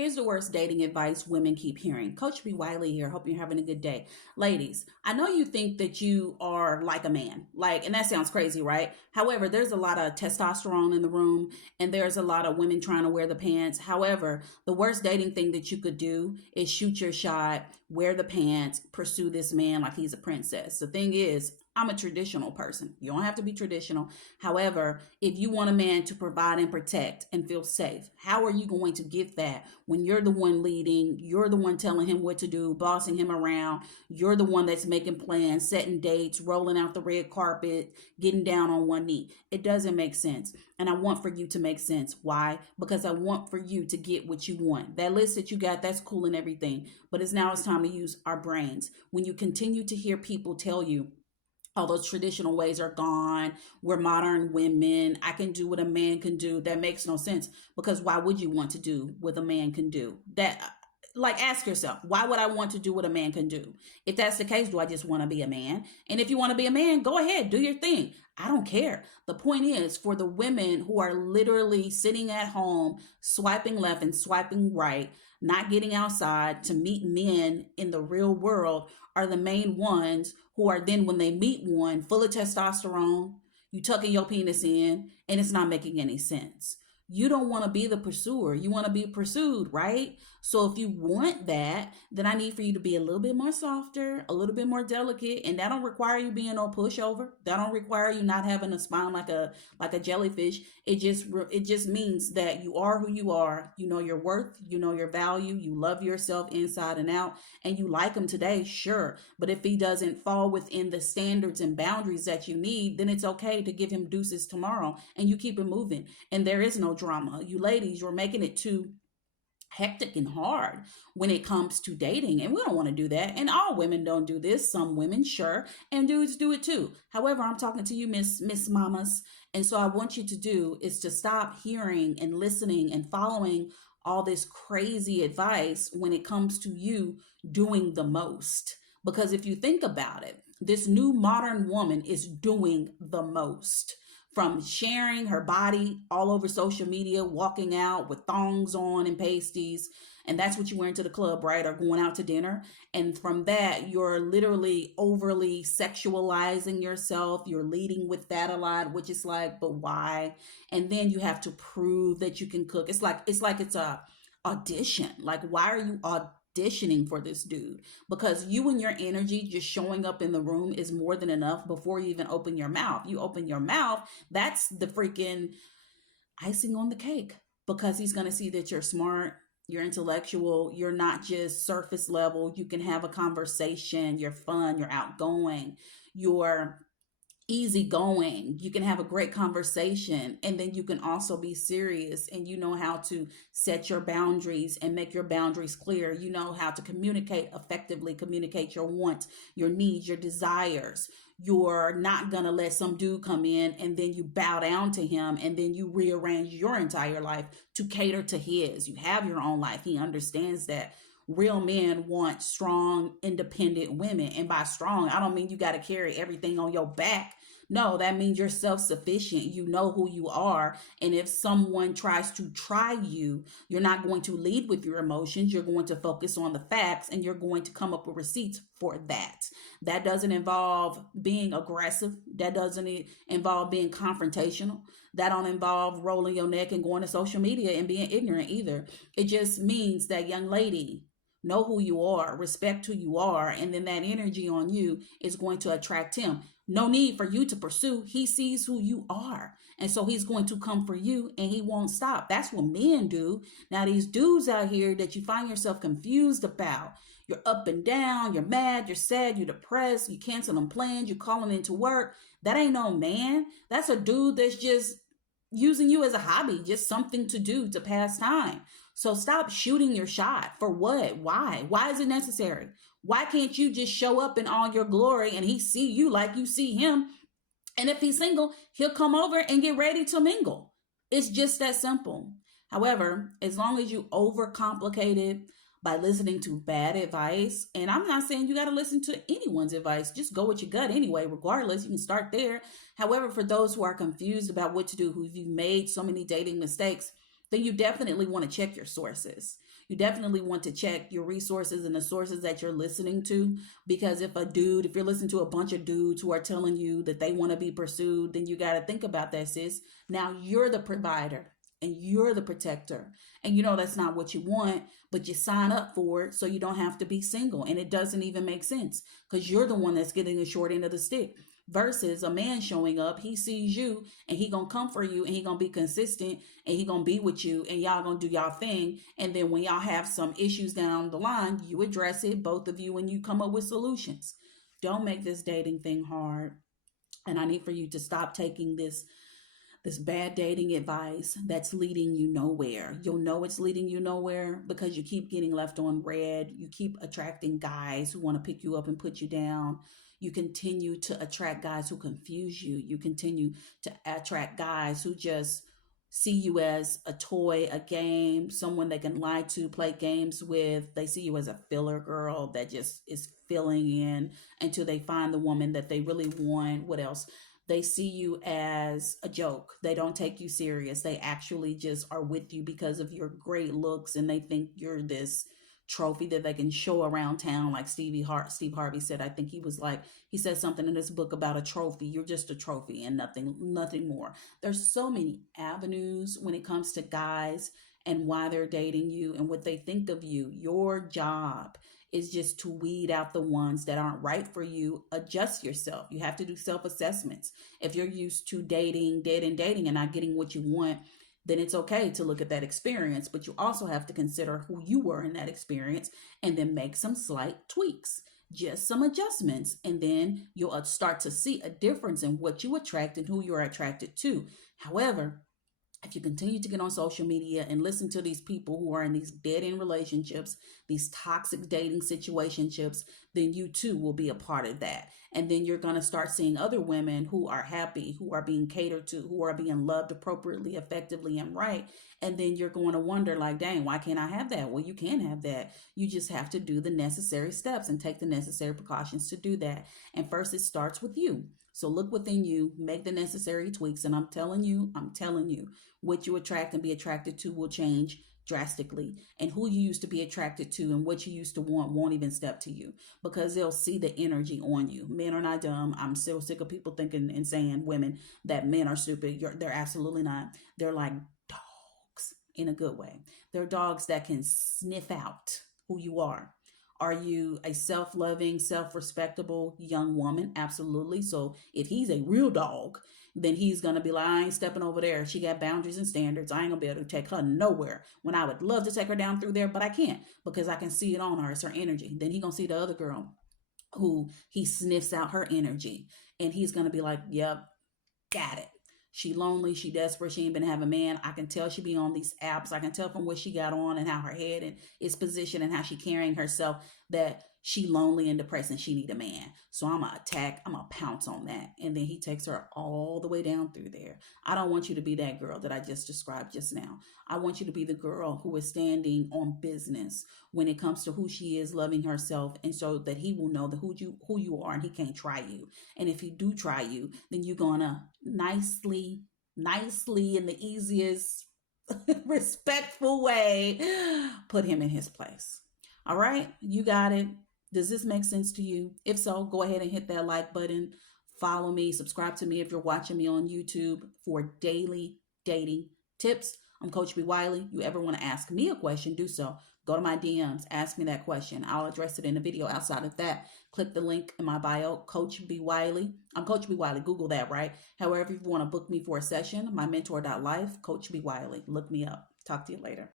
Here's the worst dating advice women keep hearing. Coach B. Wiley here. Hope you're having a good day. Ladies, I know you think that you are like a man. And that sounds crazy, right? However, there's a lot of testosterone in the room and there's a lot of women trying to wear the pants. However, the worst dating thing that you could do is shoot your shot, wear the pants, pursue this man like he's a princess. The thing is, I'm a traditional person. You don't have to be traditional. However, if you want a man to provide and protect and feel safe, how are you going to give that when you're the one leading, you're the one telling him what to do, bossing him around, you're the one that's making plans, setting dates, rolling out the red carpet, getting down on one knee? It doesn't make sense. And I want for you to make sense. Why? Because I want for you to get what you want. That list that you got, that's cool and everything, but it's time to use our brains. When you continue to hear people tell you, all those traditional ways are gone. We're modern women. I can do what a man can do. That makes no sense, because why would you want to do what a man can do? Ask yourself, why would I want to do what a man can do? If that's the case, do I just want to be a man? And if you want to be a man, go ahead, do your thing. I don't care. The point is, for the women who are literally sitting at home, swiping left and swiping right, not getting outside to meet men in the real world, are the main ones who are then, when they meet one, full of testosterone, you tucking your penis in, and it's not making any sense. You don't want to be the pursuer. You want to be pursued, right? So if you want that, then I need for you to be a little bit more softer, a little bit more delicate. And that don't require you being no pushover. That don't require you not having a spine like a jellyfish. It just means that you are who you are. You know your worth. You know your value. You love yourself inside and out. And you like him today, sure. But if he doesn't fall within the standards and boundaries that you need, then it's okay to give him deuces tomorrow. And you keep it moving. And there is no drama. You ladies, you're making it too hectic and hard when it comes to dating, and we don't want to do that. And all women don't do this. Some women, sure, and dudes do it too. However, I'm talking to you, Miss Mamas, and so I want you to do is to stop hearing and listening and following all this crazy advice when it comes to you doing the most. Because if you think about it, this new modern woman is doing the most. From sharing her body all over social media, walking out with thongs on and pasties, and that's what you're wearing to the club, right? Or going out to dinner. And from that, you're literally overly sexualizing yourself. You're leading with that a lot, which is like, but why? And then you have to prove that you can cook. It's like it's a audition. Like, why are you auditioning for this dude? Because you and your energy just showing up in the room is more than enough before you even open your mouth. You open your mouth, that's the freaking icing on the cake, because he's going to see that you're smart, you're intellectual, you're not just surface level. You can have a conversation, you're fun, you're outgoing, you're easygoing. You can have a great conversation, and then you can also be serious, and you know how to set your boundaries and make your boundaries clear. You know how to communicate effectively, communicate your wants, your needs, your desires. You're not going to let some dude come in and then you bow down to him and then you rearrange your entire life to cater to his. You have your own life. He understands that. Real men want strong, independent women. And by strong, I don't mean you got to carry everything on your back. No, that means you're self-sufficient. You know who you are. And if someone tries to try you, you're not going to lead with your emotions. You're going to focus on the facts, and you're going to come up with receipts for that. That doesn't involve being aggressive. That doesn't involve being confrontational. That don't involve rolling your neck and going to social media and being ignorant either. It just means that, young lady, know who you are, respect who you are, and then that energy on you is going to attract him. No need for you to pursue. He sees who you are. And so he's going to come for you, and he won't stop. That's what men do. Now, these dudes out here that you find yourself confused about, you're up and down, you're mad, you're sad, you're depressed, you canceling plans, you're calling into work. That ain't no man. That's a dude that's just using you as a hobby, just something to do to pass time. So stop shooting your shot. For what? Why? Why is it necessary? Why can't you just show up in all your glory and he see you like you see him? And if he's single, he'll come over and get ready to mingle. It's just that simple. However, as long as you overcomplicate it by listening to bad advice, and I'm not saying you got to listen to anyone's advice, just go with your gut anyway, regardless, you can start there. However, for those who are confused about what to do, who you've made so many dating mistakes, then you definitely want to check your sources. You definitely want to check your resources and the sources that you're listening to, because if you're listening to a bunch of dudes who are telling you that they want to be pursued, then you got to think about that, sis. Now you're the provider and you're the protector. And you know that's not what you want, but you sign up for it so you don't have to be single. And it doesn't even make sense because you're the one that's getting the short end of the stick. Versus a man showing up, he sees you and he gonna come for you and he gonna be consistent and he gonna be with you and y'all gonna do y'all thing. And then when y'all have some issues down the line, you address it, both of you, and you come up with solutions. Don't make this dating thing hard. And I need for you to stop taking this bad dating advice that's leading you nowhere. You'll know it's leading you nowhere because you keep getting left on red. You keep attracting guys who want to pick you up and put you down. You continue to attract guys who confuse you. You continue to attract guys who just see you as a toy, a game, someone they can lie to, play games with. They see you as a filler girl that just is filling in until they find the woman that they really want. What else? They see you as a joke. They don't take you serious. They actually just are with you because of your great looks and they think you're this trophy that they can show around town. Like Steve Harvey said, I think he said something in this book about a trophy. You're just a trophy and nothing more. There's so many avenues when it comes to guys and why they're dating you and what they think of you. Your job is just to weed out the ones that aren't right for you. Adjust yourself. You have to do self-assessments. If you're used to dating and not getting what you want, then it's okay to look at that experience, but you also have to consider who you were in that experience and then make some slight tweaks, just some adjustments, and then you'll start to see a difference in what you attract and who you're attracted to. However, if you continue to get on social media and listen to these people who are in these dead end relationships, these toxic dating situationships, then you too will be a part of that. And then you're going to start seeing other women who are happy, who are being catered to, who are being loved appropriately, effectively, and right. And then you're going to wonder, like, dang, why can't I have that? Well, you can have that. You just have to do the necessary steps and take the necessary precautions to do that. And first, it starts with you. So look within you, make the necessary tweaks. And I'm telling you, what you attract and be attracted to will change drastically. And who you used to be attracted to and what you used to want won't even step to you because they'll see the energy on you. Men are not dumb. I'm so sick of people thinking and saying women that men are stupid. They're absolutely not. They're like dogs in a good way. They're dogs that can sniff out who you are. Are you a self-loving, self-respectable young woman? Absolutely. So if he's a real dog, then he's going to be like, I ain't stepping over there. She got boundaries and standards. I ain't going to be able to take her nowhere when I would love to take her down through there, but I can't because I can see it on her. It's her energy. Then he going to see the other girl who he sniffs out her energy and he's going to be like, yep, got it. She lonely, she desperate, she ain't been having a man. I can tell she be on these apps. I can tell from what she got on and how her head and is positioned and how she carrying herself that she lonely and depressed and she need a man. So I'm going to attack, I'm going to pounce on that. And then he takes her all the way down through there. I don't want you to be that girl that I just described just now. I want you to be the girl who is standing on business when it comes to who she is, loving herself, and so that he will know who you are and he can't try you. And if he do try you, then you're going to nicely in the easiest respectful way put him in his place. All right, you got it. Does this make sense to you? If so, go ahead and hit that like button. Follow me, subscribe to me if you're watching me on YouTube for daily dating tips. I'm Coach B. Wiley. You ever want to ask me a question, do so. Go to my DMs, ask me that question. I'll address it in a video. Outside of that, click the link in my bio, Coach B. Wiley. I'm Coach B. Wiley. Google that, right? However, if you want to book me for a session, my mentor.life, Coach B. Wiley. Look me up. Talk to you later.